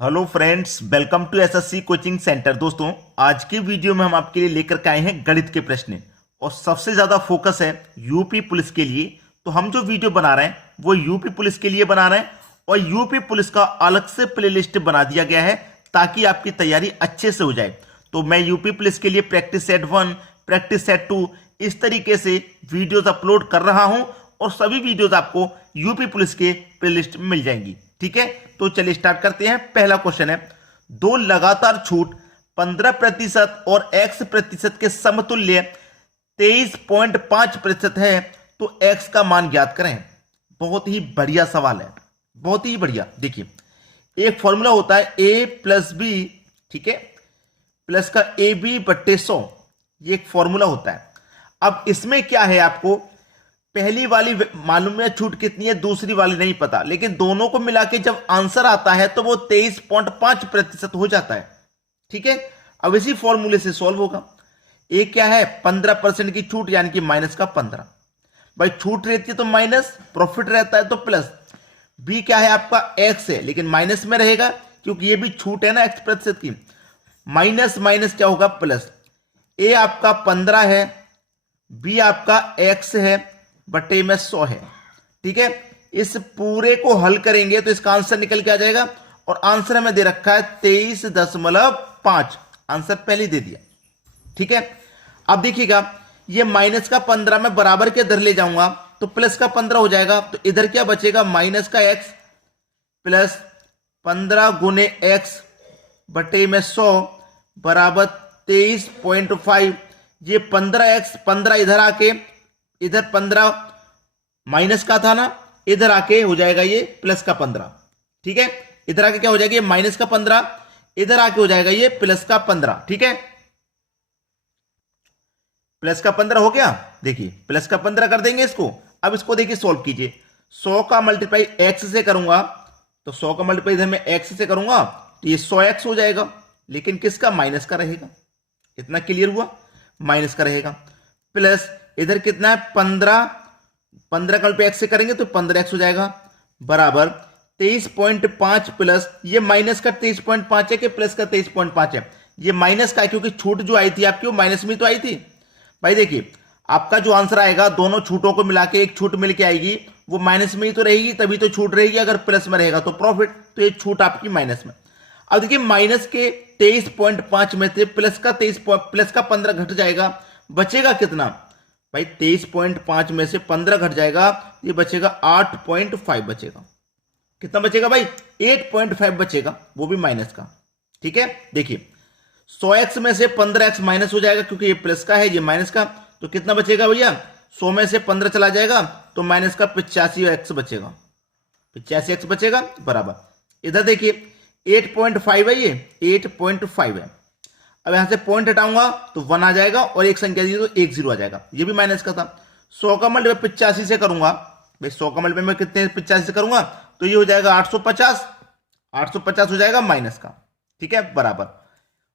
Hello friends, welcome to SSC coaching centre. दोस्तों, आज की वीडियो में हम आपके लिए लेकर के आए हैं गणित के प्रश्न और सबसे ज्यादा फोकस है यूपी पुलिस के लिए। तो हम जो वीडियो बना रहे हैं वो यूपी पुलिस के लिए बना रहे हैं और यूपी पुलिस का अलग से प्लेलिस्ट बना दिया गया है ताकि आपकी तैयारी अच्छे से हो जाए। तो मैं यूपी पुलिस के लिए प्रैक्टिस सेट 1, प्रैक्टिस सेट 2 इस तरीके से वीडियोज अपलोड कर रहा हूं और सभी वीडियोज आपको यूपी पुलिस के प्लेलिस्ट में मिल जाएंगी। ठीक है, तो चलिए स्टार्ट करते हैं। पहला क्वेश्चन है, दो लगातार छूट 15% और x प्रतिशत के समतुल्य 23.5% है, तो x का मान ज्ञात करें। बहुत ही बढ़िया सवाल है, बहुत ही बढ़िया। देखिए, एक फॉर्मूला होता है a प्लस बी, ठीक है, प्लस का ए बी बट्टे 100, ये एक फॉर्मूला होता है। अब इसमें क्या है, आपको पहली वाली मालूम है छूट कितनी है, दूसरी वाली नहीं पता, लेकिन दोनों को मिला के जब आंसर आता है तो वो 23.5% हो जाता है। ठीक है, अब इसी फॉर्मूले से सॉल्व होगा। ए क्या है, 15% की छूट यानी कि माइनस का 15। भाई छूट रहती है तो माइनस, प्रॉफिट रहता है तो प्लस। बी क्या है, आपका एक्स है लेकिन माइनस में रहेगा क्योंकि ये भी छूट है ना x प्रतिशत की। माइनस माइनस क्या होगा, प्लस। ए आपका 15 है, बी आपका x है, बटे में 100 है। ठीक है, इस पूरे को हल करेंगे तो इसका आंसर निकल के आ जाएगा और आंसर हमें दे रखा है 23.5। आंसर पहले दे दिया। ठीक है, अब देखिएगा, ये माइनस का 15 में बराबर के इधर ले जाऊंगा तो प्लस का 15 हो जाएगा, तो इधर क्या बचेगा, माइनस का x प्लस 15 गुने एक्स बटे में 100 बराबर 23.5। ये 15x 15 इधर आके, इधर 15 माइनस का था ना, इधर आके हो जाएगा ये प्लस का 15। ठीक है, इधर आके क्या हो जाएगा, ये माइनस का 15, इधर आके हो जाएगा ये प्लस का 15। ठीक है, प्लस का 15 हो गया। देखिए, प्लस का 15 कर देंगे इसको। अब इसको देखिए सॉल्व कीजिए। 100 का मल्टीप्लाई एक्स से करूंगा तो 100 का मल्टीप्लाई इधर मैं एक्स से करूंगा तो ये 100x हो जाएगा, लेकिन किसका, माइनस का रहेगा। इतना क्लियर हुआ, माइनस का रहेगा। प्लस इधर कितना है, 15 का मल्टीप्लाई एक्स से करेंगे तो 15x हो जाएगा बराबर 23.5 प्लस ये माइनस का 23.5 है कि प्लस का 23.5 है, ये माइनस का है क्योंकि छूट जो आई थी आपकी वो माइनस में तो आई थी। भाई देखिए, आपका जो आंसर आएगा दोनों छूटों को मिला के एक छूट मिलके आएगी, वो माइनस में ही तो रहेगी तभी तो छूट रहेगी। अगर प्लस में रहेगा तो प्रॉफिट, तो ये छूट आपकी माइनस में। अब देखिए, माइनस के 23.5 में से प्लस का 15 घट जाएगा, बचेगा कितना भाई, 23.5 में से 15 घट जाएगा, ये बचेगा 8.5 बचेगा। कितना बचेगा भाई, 8.5 बचेगा, वो भी माइनस का। ठीक है, देखिए 100x में से 15x माइनस हो जाएगा क्योंकि ये प्लस का है, ये माइनस का, तो कितना बचेगा भैया, 100 में से 15 चला जाएगा तो माइनस का 85x बचेगा, 85x बचेगा बराबर। इधर देखिए 8.5 है, ये 8.5 है। अब यहां से पॉइंट हटाऊंगा तो 1 आ जाएगा और एक संख्या दी तो 1 0 आ जाएगा, ये भी माइनस का था। 100 का मल्टीप्लाई 85 से करूंगा, भाई 100 का मल्टीप्लाई मैं कितने 85 से करूंगा तो ये हो जाएगा 850, 850 हो जाएगा माइनस का। ठीक है, बराबर।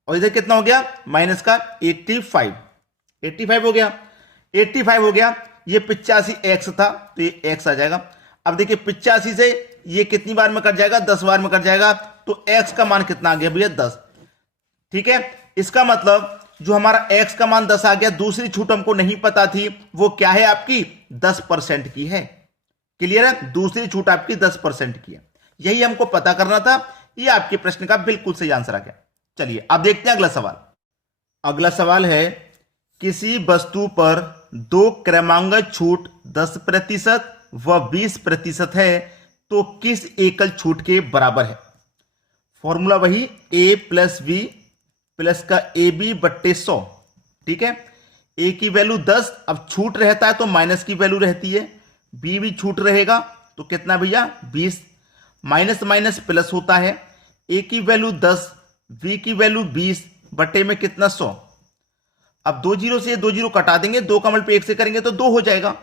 और इधर कितना हो गया, माइनस का 85, 85 हो गया, 85 हो गया। ये 85x था तो ये x आ जाएगा। अब देखिए 85 से ये कितनी बार में कट जाएगा, 10 बार में कट जाएगा, तो x का मान कितना आ गया भैया, 10। ठीक है, इसका मतलब जो हमारा x का मान 10 आ गया, दूसरी छूट हमको नहीं पता थी, वो क्या है आपकी 10% की है। क्लियर है, दूसरी छूट आपकी 10% की है, यही हमको पता करना था। ये आपके प्रश्न का बिल्कुल सही आंसर आ गया। चलिए अब देखते हैं अगला सवाल। अगला सवाल है, किसी वस्तु पर दो क्रमांगत छूट 10% व 20% है तो किस एकल छूट के बराबर है। फॉर्मूला वही a प्लस बी प्लस का ए बी बट्टे 100। ठीक है, a की वैल्यू 10, अब छूट रहता है तो माइनस की वैल्यू रहती है, b भी छूट रहेगा तो कितना भैया 20, माइनस माइनस प्लस होता है। a की वैल्यू 10, b की वैल्यू 20 बट्टे में कितना 100। अब 2 जीरो से 2 जीरो कटा देंगे, 2 का मल्टीप्लाई 1 से करेंगे तो 2 हो जाएगा।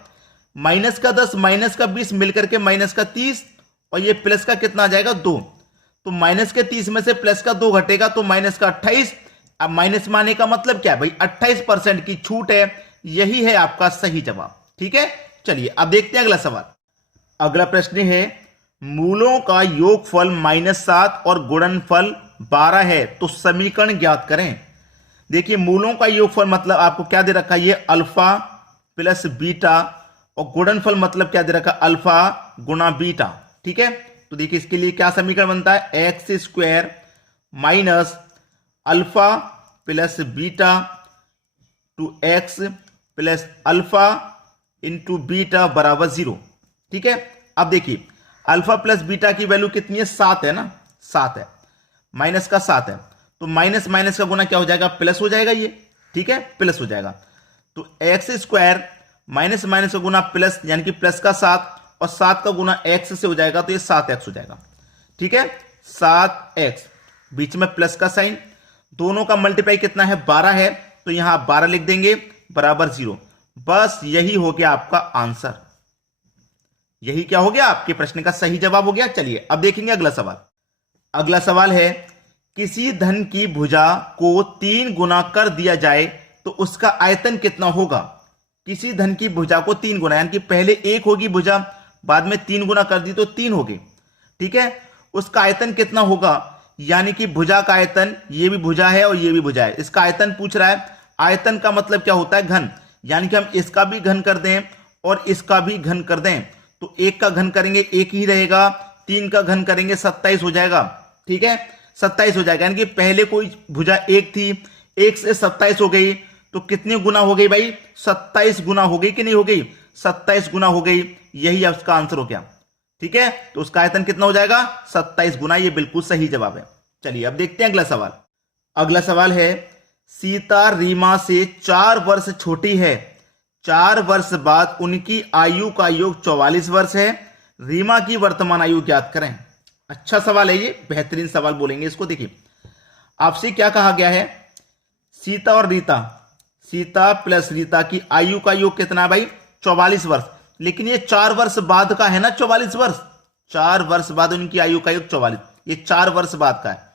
माइनस का 10 माइनस का 20 मिलकर के माइनस का 30 और ये प्लस का कितना आ जाएगा 2, तो माइनस के 30 में से प्लस का 2 घटेगा तो माइनस का 28। अब माइनस माने का मतलब क्या है भाई, 28% की छूट है, यही है आपका सही जवाब। ठीक है, चलिए अब देखते हैं अगला सवाल। अगला प्रश्न है, मूलों का योगफल -7 और गुणनफल 12 है तो समीकरण ज्ञात करें। देखिए मूलों का योगफल मतलब आपको क्या दे रखा है, ये अल्फा प्लस बीटा, और गुणनफल मतलब क्या दे रखा है, अल्फा गुणा बीटा। ठीक है, तो देखिए इसके लिए क्या समीकरण बनता है, x square minus alpha plus beta two x plus alpha into beta बराबर 0। ठीक है, अब देखिए अल्फा प्लस बीटा की वैल्यू कितनी है, 7 है ना, 7 है, माइनस का 7 है, तो माइनस माइनस का गुना क्या हो जाएगा, प्लस हो जाएगा ये। ठीक है, प्लस हो जाएगा, तो एक्स स्क्वायर माइनस माइनस का गुना प्लस, यानी कि प्लस का 7 और 7 का गुना एक्स से हो जाएगा, तो ये 7x हो जाएगा। ठीक है, 7x, बीच में प्लस का साइन, दोनों का मल्टीप्लाई कितना है, 12 है, तो यहां आप 12 लिख देंगे बराबर 0। बस यही हो गया आपका आंसर, यही क्या हो गया, आपके प्रश्न का सही जवाब हो गया। चलिए अब देखेंगे अगला सवाल। अगला सवाल है, किसी धन की भुजा को 3 गुना कर दिया जाए तो उसका आयतन कितना होगा। किसी धन की भुजा को 3 गुना, यानी कि पहले 1 होगी भुजा, बाद में 3 गुना कर दी तो 3 हो गई। ठीक है, उसका आयतन कितना होगा, यानी कि भुजा का आयतन, ये भी भुजा है और ये भी भुजा है, इसका आयतन पूछ रहा है। आयतन का मतलब क्या होता है, घन, यानी कि हम इसका भी घन कर दें और इसका भी घन कर दें, तो 1 का घन करेंगे 1 ही रहेगा, 3 का घन करेंगे 27 हो जाएगा। ठीक है, 27 हो जाएगा, यानी कि पहले कोई भुजा 1 थी, 1 से 27 हो गई, तो कितने गुना हो गई भाई, 27 गुना हो गई कि नहीं हो गई, 27 गुना हो गई, यही उसका आंसर हो गया। ठीक है, तो उसका आयतन कितना हो जाएगा, 27 गुना, ये बिल्कुल सही जवाब है। चलिए अब देखते हैं अगला सवाल। अगला सवाल है, सीता रीमा से 4 वर्ष छोटी है, 4 वर्ष बाद उनकी आयु का योग 44 वर्ष है, रीमा की वर्तमान आयु ज्ञात करें। अच्छा सवाल है ये, बेहतरीन सवाल बोलेंगे इसको। देखिए आपसे क्या कहा गया है, सीता और रीता, सीता प्लस रीता की आयु का योग कितना है भाई, 44 वर्ष, लेकिन ये 4 वर्ष बाद का है ना 44 वर्ष, 4 वर्ष बाद उनकी आयु का योग 44, ये 4 वर्ष बाद का है।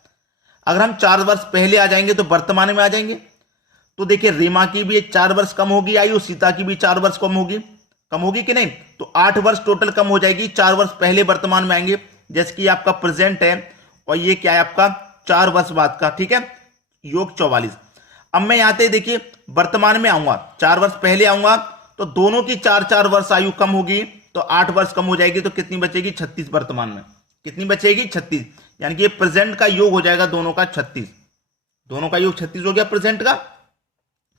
अगर हम 4 वर्ष पहले आ जाएंगे तो वर्तमान में आ जाएंगे, तो देखिए रीमा की भी 4 वर्ष कम होगी आयु, सीता की भी 4 वर्ष कम होगी कि नहीं, तो 8 वर्ष टोटल कम हो जाएगी, 4 वर्ष पहले वर्तमान में आएंगे, जैसे कि आपका प्रेजेंट है और ये क्या है आपका 4 वर्ष बाद का। ठीक है, योग 44। अब मैं यहां पे देखिए वर्तमान में आऊंगा, 4 वर्ष पहले आऊंगा, तो दोनों की 4-4 वर्ष आयु कम होगी, तो 8 वर्ष कम हो जाएगी, तो कितनी बचेगी, 36 वर्तमान में, कितनी बचेगी 36, यानी कि ये प्रेजेंट का योग हो जाएगा दोनों का 36, दोनों का योग 36 हो गया प्रेजेंट का।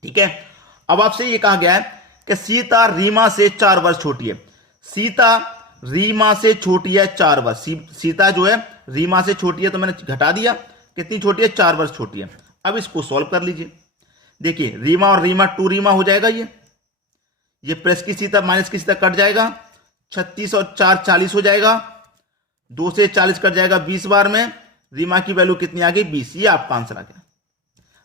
ठीक है, अब आपसे ये कहा गया है कि सीता रीमा से 4 वर्ष छोटी है, सीता रीमा से छोटी है 4 वर्ष, सीता जो है रीमा से छोटी है, तो मैंने घटा दिया, कितनी छोटी है, 4 वर्ष छोटी है। अब इसको सॉल्व कर लीजिए, देखिए रीमा और रीमा 2 रीमा हो जाएगा, ये प्लस की सीता माइनस की सीता कट जाएगा, 36 और 4 40 हो जाएगा, 2 से 40 कट जाएगा 20 बार में, रीमा की वैल्यू कितनी आ गई, 20, ये आपका आंसर आ गया।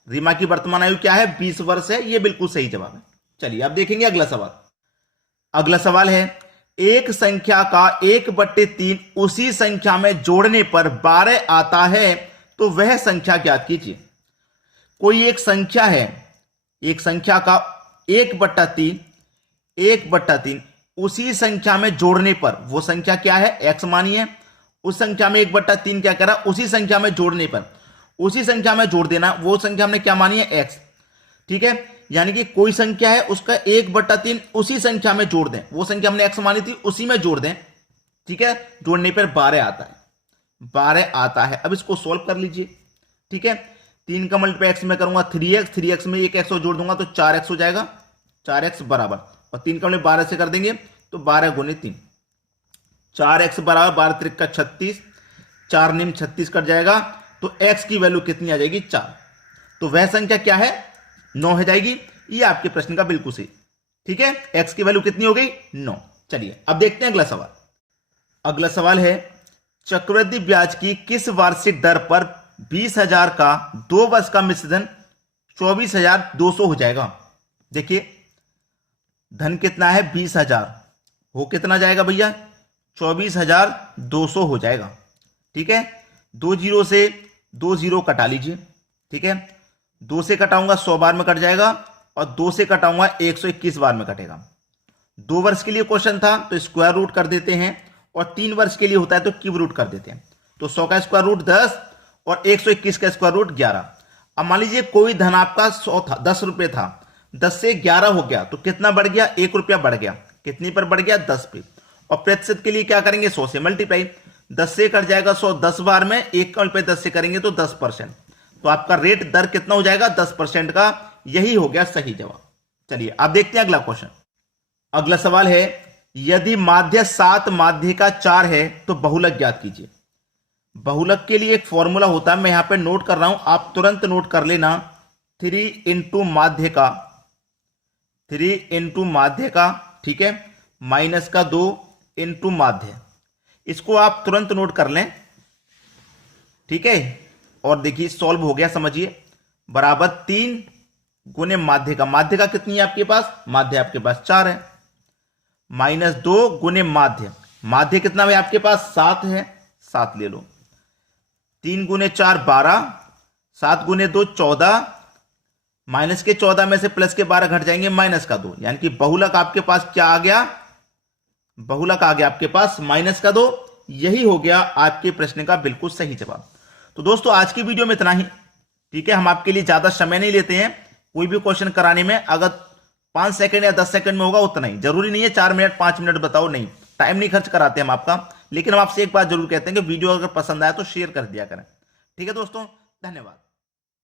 रीमा की वर्तमान आयु क्या है, 20 वर्ष है, ये बिल्कुल सही जवाब है। चलिए अब देखेंगे अगला सवाल। अगला सवाल है, एक संख्या का 1/3 उसी संख्या में जोड़ने पर 12 आता है तो वह संख्या ज्ञात कीजिए। कोई एक संख्या है, एक संख्या का 1/3 उसी संख्या में जोड़ने पर, वो संख्या क्या है, x मानिए, उस संख्या में 1/3 क्या करा, उसी संख्या में जोड़ने पर, उसी संख्या में जोड़ देना, वो संख्या हमने क्या मानी है, x। ठीक है, यानी कि कोई संख्या है उसका 1/3 उसी संख्या में जोड़ दें, वो संख्या हमने x मानी थी उसी में जोड़ दें। ठीक है, जोड़ने पर 12 आता है, 12 आता है। अब इसको सोल्व कर लीजिए। ठीक है, 3 का मल्टीप्लाई x में करूंगा 3x, 3x में एक x जोड़ दूंगा तो 4x हो जाएगा, 4x बराबर, और 3 का मल्टीप्लाई 12 से कर देंगे तो 12 गुने 3, 4x बराबर 12 त्रिक 36, 4 निम 36 कट जाएगा, तो x की वैल्यू कितनी आ जाएगी, 4, तो वह संख्या क्या है, 9 हो जाएगी। ये आपके प्रश्न का बिल्कुल सही। ठीक है, x की वैल्यू कितनी हो गई, 9। चलिए अब देखते हैं अगला सवाल। अगला सवाल है, चक्रवृद्धि ब्याज की किस वार्षिक दर पर 20,000 का 2 वर्ष का मिश्रधन 24,200 हो जाएगा। देखिए धन कितना है, 20,000, हो कितना जाएगा भैया, 24,200 हो जाएगा। ठीक है, 2 जीरो से 2 जीरो कटा लीजिए। ठीक है, 2 से कटाऊंगा 100 बार में कट जाएगा, और 2 से कटाऊंगा 121 बार में कटेगा। 2 वर्ष के लिए क्वेश्चन था तो स्क्वायर रूट कर देते हैं और 3 वर्ष के लिए होता है तो क्यूब रूट कर देते हैं। तो 100 का स्क्वायर रूट 10 और 121 का स्क्वायर रूट 11। अब मान लीजिए कोई धन आपका 100 था, 10 रुपये था, 10 से 11 हो गया तो कितना बढ़ गया, 1 रुपया बढ़ गया। कितनी पर बढ़ गया, 10 पे। और प्रतिशत के लिए क्या करेंगे, 100 से मल्टीप्लाई, 10 से कट जाएगा 100, 10 बार में 1 का मल्टीप्लाई 10 से करेंगे तो 10%। तो आपका रेट दर कितना हो जाएगा, 10% का। यही हो गया सही जवाब। चलिए आप देखते हैं अगला क्वेश्चन। अगला सवाल है, यदि माध्य 7 माध्य का 4 है तो बहुलक ज्ञात कीजिए। बहुलक के लिए एक फॉर्मूला होता है, मैं यहां पे नोट कर रहा हूं, आप तुरंत नोट कर लेना। 3 इंटू माध्य का, 3 इंटू माध्य का, ठीक है, माइनस का 2 इंटू माध्य। इसको आप तुरंत नोट कर लें, ठीक है। और देखिए सॉल्व हो गया, समझिए, बराबर 3 गुने माध्य का, माध्य का कितनी है आपके पास, माध्य आपके पास 4 है, माइनस 2 गुने माध्य, माध्य कितना है आपके पास 7 है, 7 ले लो। 3 गुने 4 12, 7 गुने 2 14, माइनस के 14 में से प्लस के 12 घट जाएंगे, माइनस का 2, यानी कि बहुलक आपके पास क्या आ गया, बहुलक आ गया आपके पास माइनस का 2। यही हो गया आपके प्रश्न का बिल्कुल सही जवाब। तो दोस्तों आज की वीडियो में इतना ही, ठीक है। हम आपके लिए ज्यादा समय नहीं लेते हैं, कोई भी क्वेश्चन कराने में अगर 5 सेकंड या 10 सेकंड में होगा उतना ही, जरूरी नहीं है 4 मिनट 5 मिनट बताओ, नहीं, टाइम नहीं खर्च कराते हम आपका। लेकिन हम आपसे एक बात जरूर कहते हैं कि वीडियो अगर पसंद आए तो शेयर कर दिया करें, ठीक है दोस्तों। धन्यवाद।